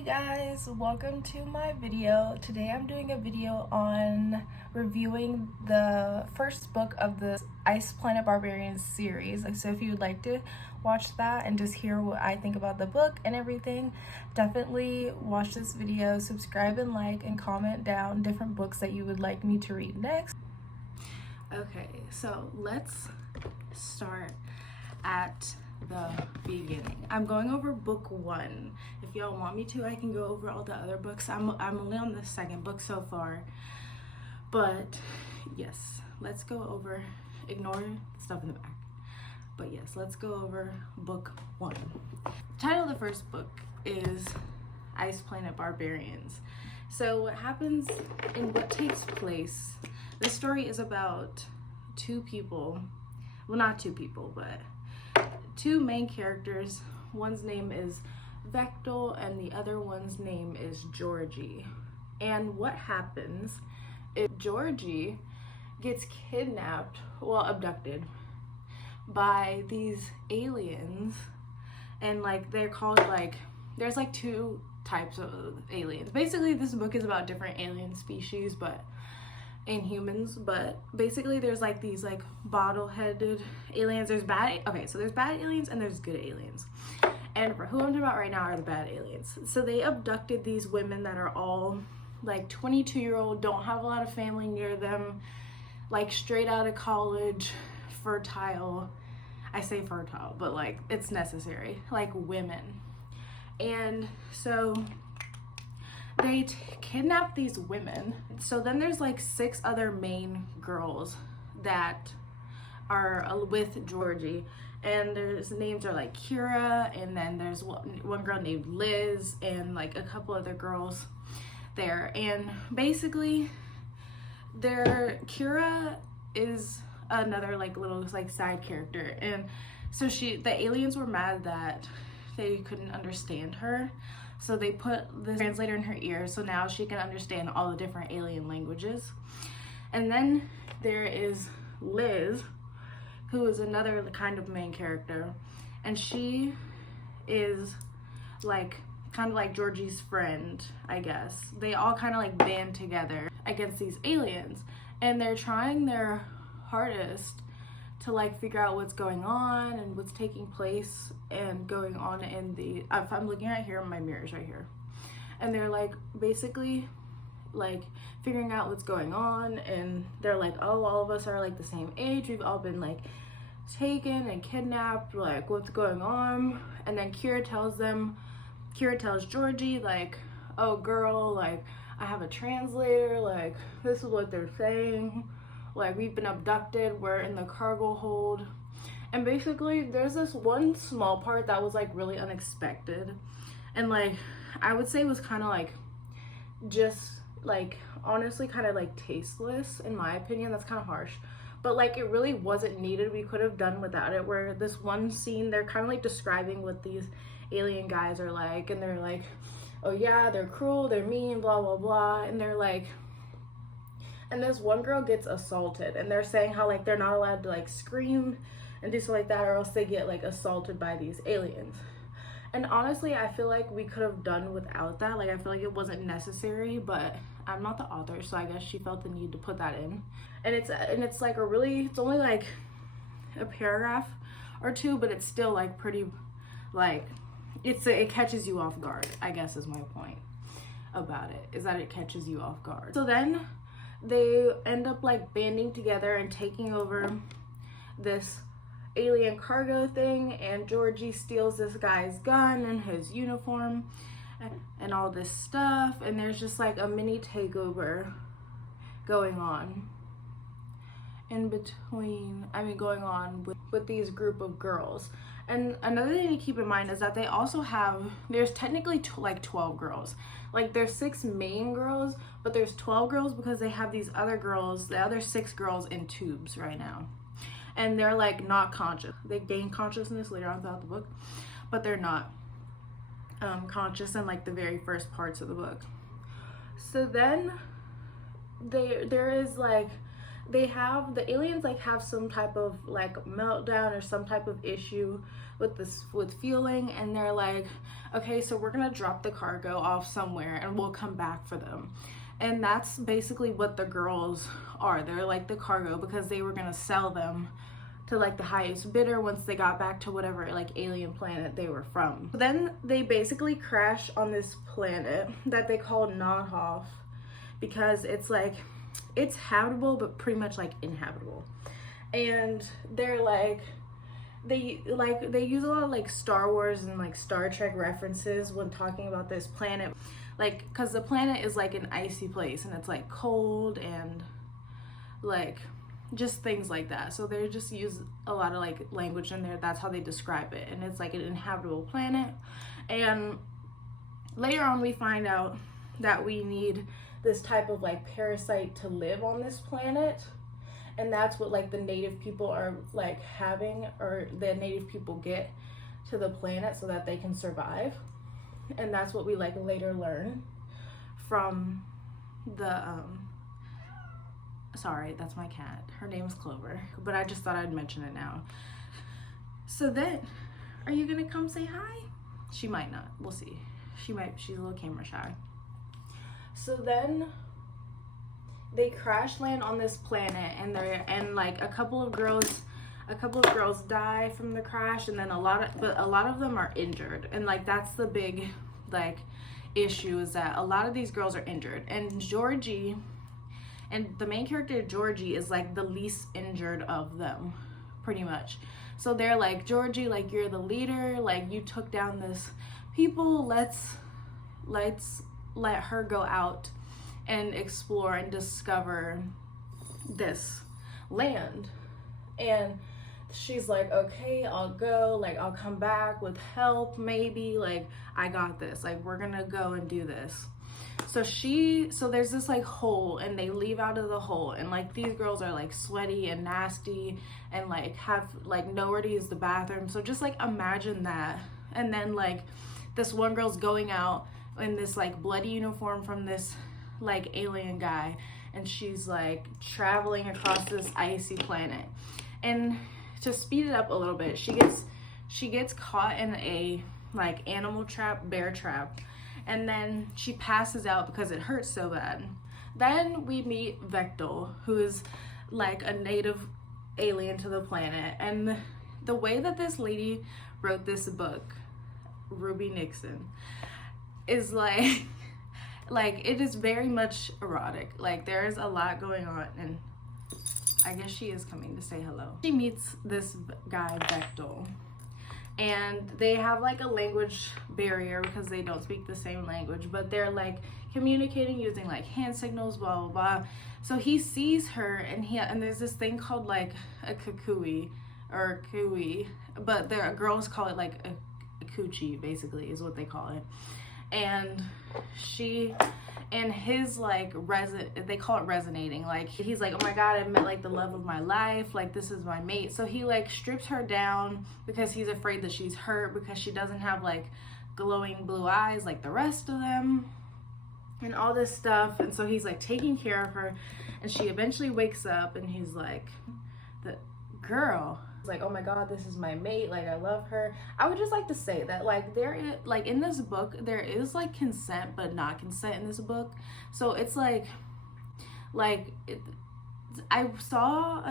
Hey guys, welcome to my video. Today I'm doing a video on reviewing the first book of the Ice Planet Barbarian series. So if you would like to watch that and just hear what I think about the book and everything, definitely watch this video, subscribe and like, and comment down different books that you would like me to read next. Okay, so let's start at the beginning. I'm going over book 1. If y'all want me to, I can go over all the other books. I'm only on the second book so far, but yes, let's go over, ignore the stuff in the back, but yes, let's go over book 1. The title of the first book is Ice Planet Barbarians. So what happens and what takes place, the story is about two people, well, not two people, but two main characters. One's name is Vectel and the other one's name is Georgie. And what happens is Georgie gets kidnapped, well, abducted by these aliens, and like they're called, like, there's like two types of aliens. Basically this book is about different alien species but in humans, but basically there's like these like bottle-headed aliens. There's bad, okay, so there's bad aliens and there's good aliens, and for who I'm talking about right now are the bad aliens. So they abducted these women that are all like 22-year-old, don't have a lot of family near them, like straight out of college, fertile, I say fertile but like it's necessary, like women. And so they kidnap these women. So then there's like 6 other main girls that are with Georgie, and their names are like Kira, and then there's one girl named Liz, and like a couple other girls there. And basically Kira is another like little like side character, and so the aliens were mad that they couldn't understand her. So they put the translator in her ear, so now she can understand all the different alien languages. And then there is Liz, who is another kind of main character, and she is like kind of like Georgie's friend, I guess. They all kind of like band together against these aliens, and they're trying their hardest to like figure out what's going on and what's taking place and going on in the, if I'm looking right here, my mirror's right here, and they're like basically like figuring out what's going on, and they're like, oh, all of us are like the same age, we've all been like taken and kidnapped, like what's going on? And then Kira tells Georgie like, oh girl, like I have a translator, like this is what they're saying, like we've been abducted, we're in the cargo hold. And basically there's this one small part that was like really unexpected, and like I would say was kind of like just like honestly kind of like tasteless in my opinion. That's kind of harsh, but like it really wasn't needed. We could have done without it, where this one scene they're kind of like describing what these alien guys are like, and they're like, oh yeah, they're cruel, they're mean, blah blah blah, and they're like, and this one girl gets assaulted, and they're saying how like they're not allowed to like scream and do stuff like that, or else they get like assaulted by these aliens. And honestly I feel like we could have done without that. Like I feel like it wasn't necessary, but I'm not the author, so I guess she felt the need to put that in. And it's like it's only like a paragraph or two, but it's still like pretty, like it catches you off guard, I guess is my point about it, is that it catches you off guard. So then they end up like banding together and taking over this alien cargo thing, and Georgie steals this guy's gun and his uniform and all this stuff, and there's just like a mini takeover going on going on with these group of girls. And another thing to keep in mind is that they also there's technically like 12 girls. Like there's 6 main girls, but there's 12 girls because they have these other girls, the other 6 girls in tubes right now. And they're like not conscious. They gain consciousness later on throughout the book, but they're not conscious in like the very first parts of the book. So then there is like the aliens like have some type of like meltdown or some type of issue with fueling, and they're like, okay, so we're gonna drop the cargo off somewhere and we'll come back for them. And that's basically what the girls are. They're like the cargo, because they were gonna sell them to like the highest bidder once they got back to whatever like alien planet they were from. Then they basically crash on this planet that they call Nodhoff, because it's like, it's habitable but pretty much like inhabitable. And they're like, they use a lot of like Star Wars and like Star Trek references when talking about this planet, like because the planet is like an icy place and it's like cold and like just things like that. So they just use a lot of like language in there. That's how they describe it. And it's like an inhabitable planet. And later on we find out that we need this type of like parasite to live on this planet, and that's what like the native people are like having, or the native people get to the planet so that they can survive. And that's what we like later learn from the sorry, that's my cat, her name is Clover, but I just thought I'd mention it now. So then, are you gonna come say hi? She might not, we'll see. She might, she's a little camera shy. So then they crash land on this planet, and like a couple of girls die from the crash, and then a lot of them are injured. And like that's the big like issue, is that a lot of these girls are injured, and Georgie, and the main character Georgie is like the least injured of them pretty much. So they're like, Georgie, like you're the leader, like you took down this people, let's let her go out and explore and discover this land. And she's like, okay, I'll go, like I'll come back with help maybe, like I got this, like we're gonna go and do this. So there's this like hole, and they leave out of the hole, and like these girls are like sweaty and nasty and like have like nowhere to use the bathroom. So just like imagine that. And then like this one girl's going out in this like bloody uniform from this like alien guy, and she's like traveling across this icy planet. And to speed it up a little bit, she gets caught in a like animal trap, bear trap, and then she passes out because it hurts so bad. Then we meet Vectel, who is like a native alien to the planet. And the way that this lady wrote this book, Ruby Nixon, is like it is very much erotic. Like there is a lot going on, and I guess she is coming to say hello. She meets this guy Vectel, and they have like a language barrier because they don't speak the same language, but they're like communicating using like hand signals, blah blah blah. So he sees her, and there's this thing called like a kukui or kui, but there girls call it like a coochie, basically is what they call it. And his like they call it resonating, like he's like, oh my god, I met like the love of my life, like this is my mate. So he like strips her down because he's afraid that she's hurt, because she doesn't have like glowing blue eyes like the rest of them and all this stuff. And so he's like taking care of her, and she eventually wakes up, and he's like, the girl, like, oh my god, this is my mate, like I love her. I would just like to say that like there is like in this book there is like consent but not consent in this book. So it's like I saw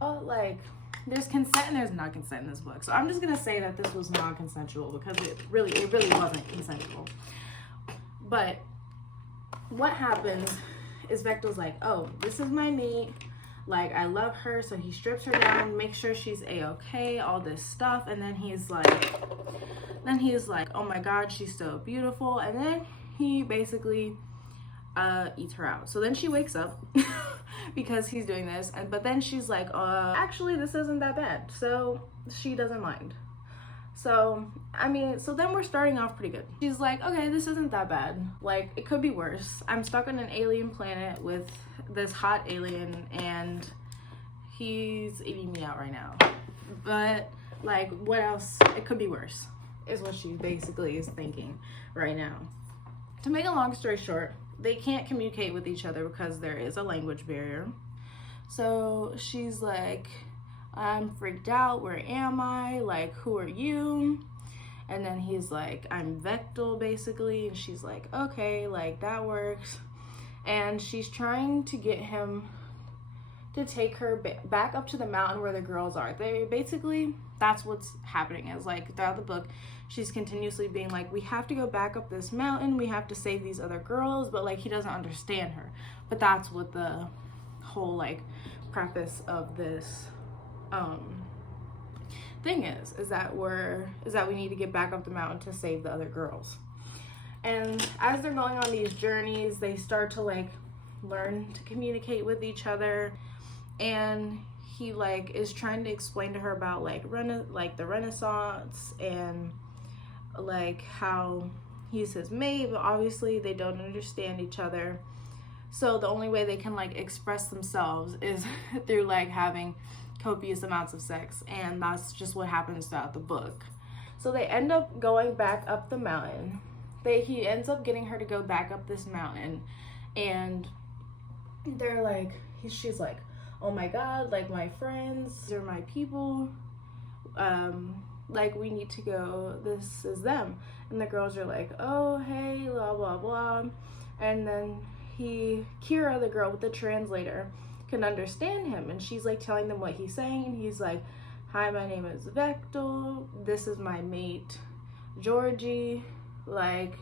like there's consent and there's not consent in this book. So I'm just gonna say that this was non-consensual, because it really wasn't consensual. But what happens is Vectel's like, oh, this is my mate, like I love her. So he strips her down, makes sure she's a-okay, all this stuff. And then he's like, oh my god, she's so beautiful. And then he basically eats her out. So then she wakes up because he's doing this, but then she's like, actually this isn't that bad. So she doesn't mind. So I mean, so then we're starting off pretty good. She's like, okay, this isn't that bad, like it could be worse. I'm stuck on an alien planet with this hot alien, and he's eating me out right now, but like what else, it could be worse, is what she basically is thinking right now. To make a long story short, they can't communicate with each other because there is a language barrier. So she's like, I'm freaked out, where am I? Like, who are you? And then he's like, I'm Vectel, basically. And she's like, okay, like, that works. And she's trying to get him to take her back up to the mountain where the girls are. They basically, that's what's happening, is like throughout the book, she's continuously being like, we have to go back up this mountain, we have to save these other girls, but like he doesn't understand her. But that's what the whole like preface of this thing is that we need to get back up the mountain to save the other girls. And as they're going on these journeys, they start to like learn to communicate with each other. And he like is trying to explain to her about like the Renaissance, and like how he's his mate, but obviously they don't understand each other. So the only way they can like express themselves is through like having copious amounts of sex, and that's just what happens throughout the book. So they end up going back up the mountain. He ends up getting her to go back up this mountain, and they're like, she's like, oh my god, like my friends, they're my people, like we need to go, this is them. And the girls are like, oh hey, blah blah blah. And then Kira, the girl with the translator, can understand him, and she's like telling them what he's saying, and he's like, hi, my name is Vectel, this is my mate Georgie, like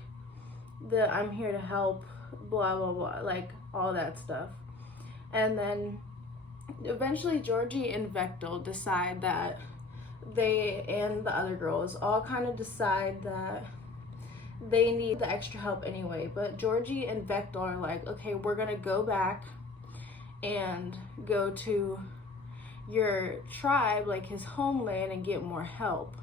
I'm here to help, blah blah blah, like all that stuff. And then eventually Georgie and Vectel decide that they and the other girls all kind of decide that they need the extra help anyway. But Georgie and Vectel are like, okay, we're gonna go back and go to your tribe, like his homeland, and get more help,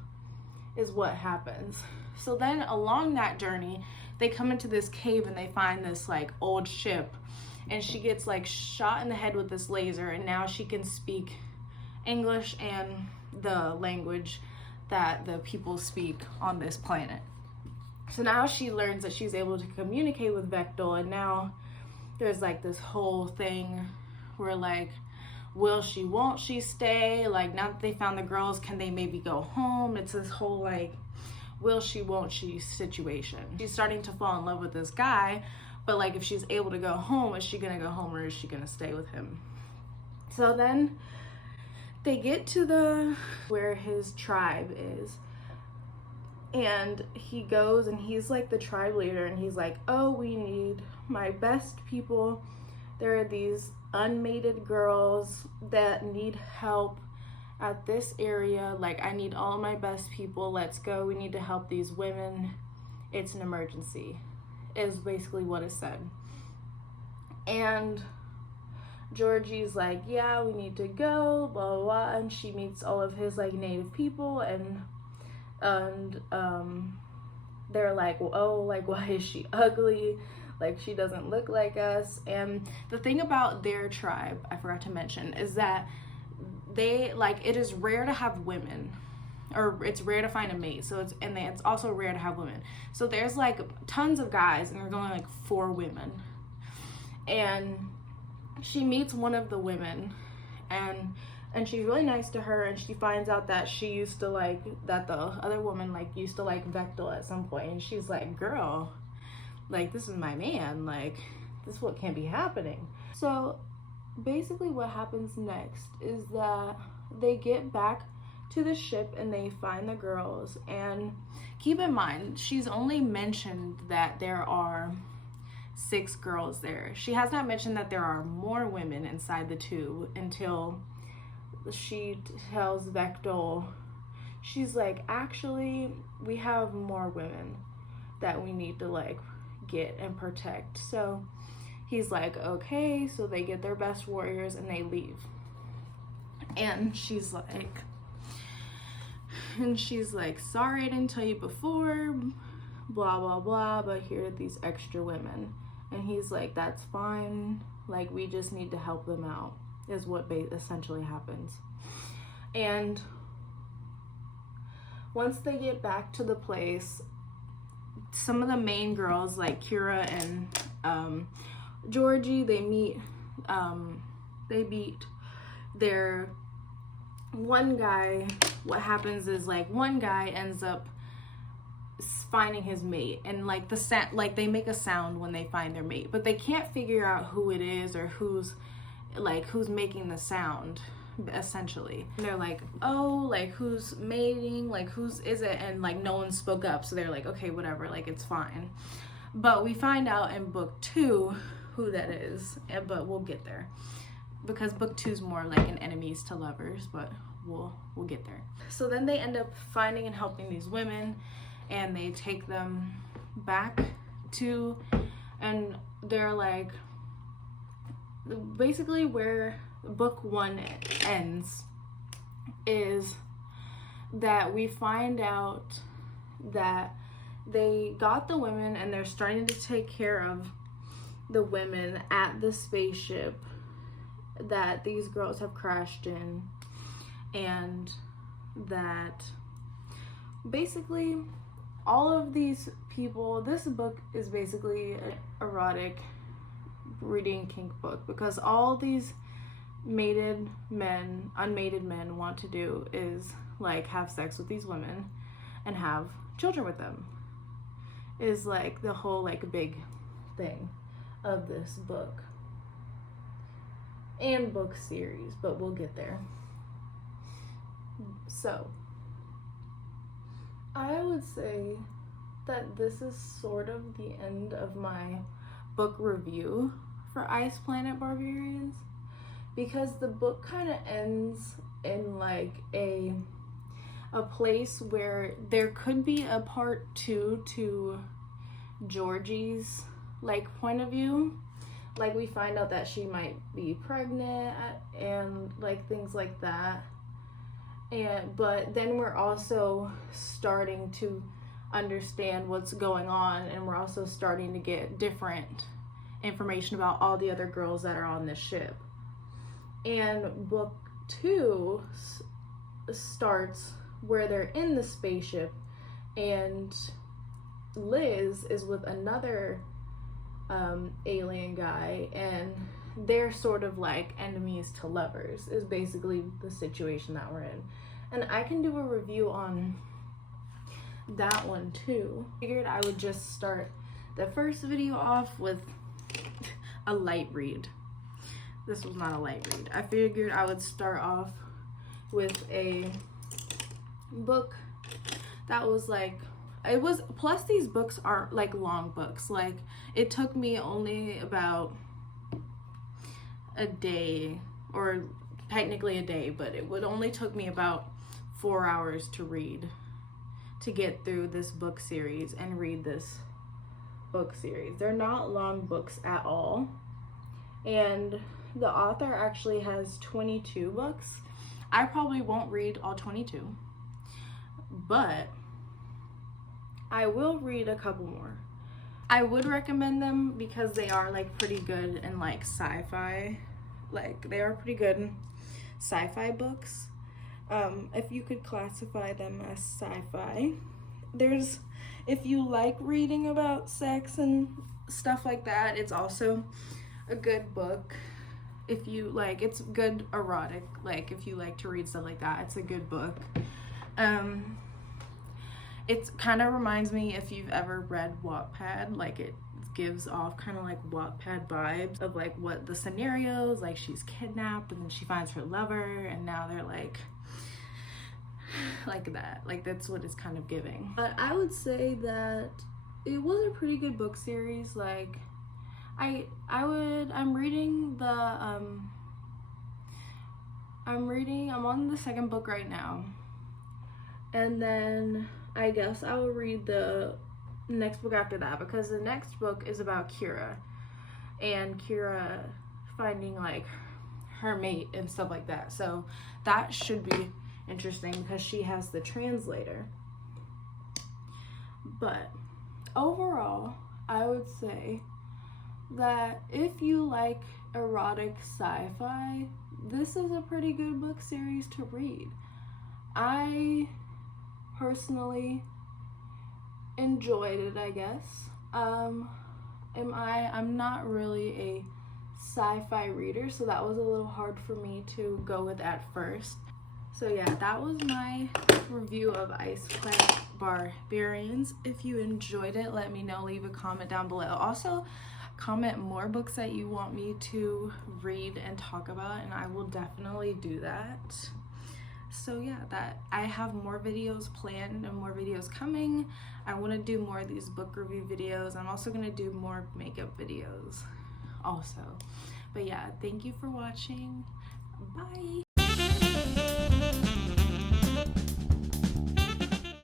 is what happens. So then along that journey, they come into this cave and they find this like old ship, and she gets like shot in the head with this laser, and now she can speak English and the language that the people speak on this planet. So now she learns that she's able to communicate with Vectel, and now there's like this whole thing where like, will she, won't she stay? Like, now that they found the girls, can they maybe go home? It's this whole like, will she, won't she situation. She's starting to fall in love with this guy, but like if she's able to go home, is she gonna go home or is she gonna stay with him? So then they get to where his tribe is, and he goes and he's like the tribe leader, and he's like, oh, we need my best people. There are these unmated girls that need help at this area. Like, I need all my best people. Let's go. We need to help these women. It's an emergency, is basically what is said. And Georgie's like, yeah, we need to go, blah, blah, blah. And she meets all of his like native people, and they're like, well, oh, like, why is she ugly? Like, she doesn't look like us. And the thing about their tribe, I forgot to mention, is that they like, it is rare to have women, or it's rare to find a mate. So it's also rare to have women. So there's like tons of guys, and there's only like 4 women. And she meets one of the women, and she's really nice to her, and she finds out that she used to like, that the other woman like used to like Vectel at some point, and she's like, girl, like, this is my man, like, this is what can't be happening. So basically what happens next is that they get back to the ship and they find the girls. And keep in mind, she's only mentioned that there are 6 girls there. She has not mentioned that there are more women inside the tube until she tells Vectel, she's like, actually, we have more women that we need to like get and protect. So he's like, okay. So they get their best warriors and they leave. And she's like, sorry I didn't tell you before, blah blah blah, but here are these extra women. And he's like, that's fine, like, we just need to help them out, is what essentially happens. And once they get back to the place, some of the main girls, like Kira Georgie. They meet their one guy. What happens is, like, one guy ends up finding his mate, and like they make a sound when they find their mate, but they can't figure out who it is or who's making the sound, essentially. And they're like, oh, like, who's mating, like, whose is it? And like no one spoke up, so they're like, okay, whatever, like, it's fine. But we find out in book 2 who that is, but we'll get there, because book 2 is more like an enemies to lovers, but we'll get there. So then they end up finding and helping these women, and they take them back to, and they're like, basically where book 1 ends is that we find out that they got the women and they're starting to take care of the women at the spaceship that these girls have crashed in, and that basically all of these people, this book is basically an erotic reading kink book, because all these unmated men want to do is like have sex with these women and have children with them, is like the whole like big thing of this book and book series, but we'll get there. So I would say that this is sort of the end of my book review for Ice Planet Barbarians, because the book kind of ends in like a place where there could be a part 2 to Georgie's like point of view. Like, we find out that she might be pregnant and like things like that. But then we're also starting to understand what's going on, and we're also starting to get different information about all the other girls that are on this ship. And book 2 starts where they're in the spaceship, and Liz is with another alien guy, and they're sort of like enemies to lovers, is basically the situation that we're in. And I can do a review on that one too. Figured I would just start the first video off with a light read. This was not a light read. I figured I would start off with a book that was like, it was, plus these books aren't like long books. Like, it took me only about a day, or technically a day, but it would only took me about 4 hours to read, to get through this book series and read this book series. They're not long books at all, and the author actually has 22 books. I probably won't read all 22, but I will read a couple more. I would recommend them because they are like pretty good in like sci-fi. Like, they are pretty good sci-fi books. If you could classify them as sci-fi. There's, if you like reading about sex and stuff like that, it's also a good book. If you like, it's good erotic, like if you like to read stuff like that, it's a good book. It kind of reminds me, if you've ever read Wattpad, like it gives off kind of like Wattpad vibes of like what the scenarios, like she's kidnapped and then she finds her lover and now they're like that. Like, that's what it's kind of giving. But I would say that it was a pretty good book series. Like, I'm on the second book right now. And then I guess I will read the next book after that, because the next book is about Kira, and Kira finding like her mate and stuff like that. So that should be interesting because she has the translator. But overall, I would say that if you like erotic sci-fi, this is a pretty good book series to read. I personally enjoyed it, I guess. I'm not really a sci-fi reader, so that was a little hard for me to go with at first. So yeah, that was my review of Ice Planet Barbarians. If you enjoyed it, let me know. Leave a comment down below. Also, comment more books that you want me to read and talk about, and I will definitely do that. So yeah, that I have more videos planned and more videos coming. I want to do more of these book review videos. I'm also going to do more makeup videos also. But yeah, thank you for watching. Bye.